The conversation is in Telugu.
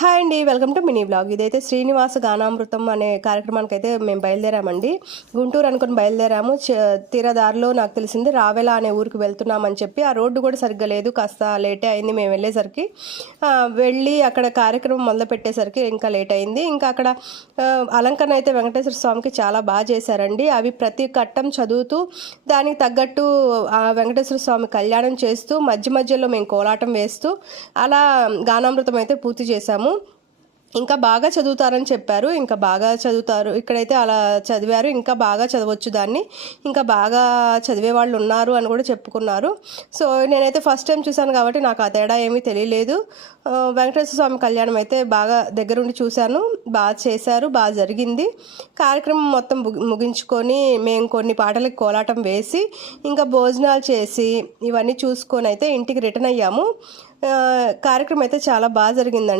హాయ్ అండి, వెల్కమ్ టు మినీ బ్లాగ్. ఇదైతే శ్రీనివాస గానామృతం అనే కార్యక్రమానికి అయితే మేము బయలుదేరామండి. గుంటూరు అనుకుని బయలుదేరాము. తీరదారిలో నాకు తెలిసింది రావెల అనే ఊరికి వెళ్తున్నామని చెప్పి, ఆ రోడ్డు కూడా సరిగ్గా లేదు, కాస్త లేటే అయింది మేము వెళ్ళేసరికి. వెళ్ళి అక్కడ కార్యక్రమం మొదలు పెట్టేసరికి ఇంకా లేట్ అయింది. ఇంకా అక్కడ అలంకరణ అయితే వెంకటేశ్వర స్వామికి చాలా బాగా చేశారండి. అవి ప్రతి కట్టం చదువుతూ దానికి తగ్గట్టు వెంకటేశ్వర స్వామి కళ్యాణం చేస్తూ మధ్య మధ్యలో మేము కోలాటం వేస్తూ అలా గానామృతం అయితే పూర్తి చేశాము. ఇంకా బాగా చదువుతారని చెప్పారు. ఇంకా బాగా చదువుతారు, ఇక్కడైతే అలా చదివారు, ఇంకా బాగా చదవచ్చు దాన్ని, ఇంకా బాగా చదివే వాళ్ళు ఉన్నారు అని కూడా చెప్పుకున్నారు. సో నేనైతే ఫస్ట్ టైం చూశాను కాబట్టి నాకు ఆ తేడా ఏమీ తెలియలేదు. వెంకటేశ్వర స్వామి కళ్యాణం అయితే బాగా దగ్గరుండి చూశాను. బాగా చేశారు, బాగా జరిగింది. కార్యక్రమం మొత్తం ముగించుకొని మేము కొన్ని పాటలకు కోలాటం వేసి ఇంకా భోజనాలు చేసి ఇవన్నీ చూసుకొని అయితే ఇంటికి రిటర్న్ అయ్యాము. కార్యక్రమం అయితే చాలా బాగా జరిగిందండి.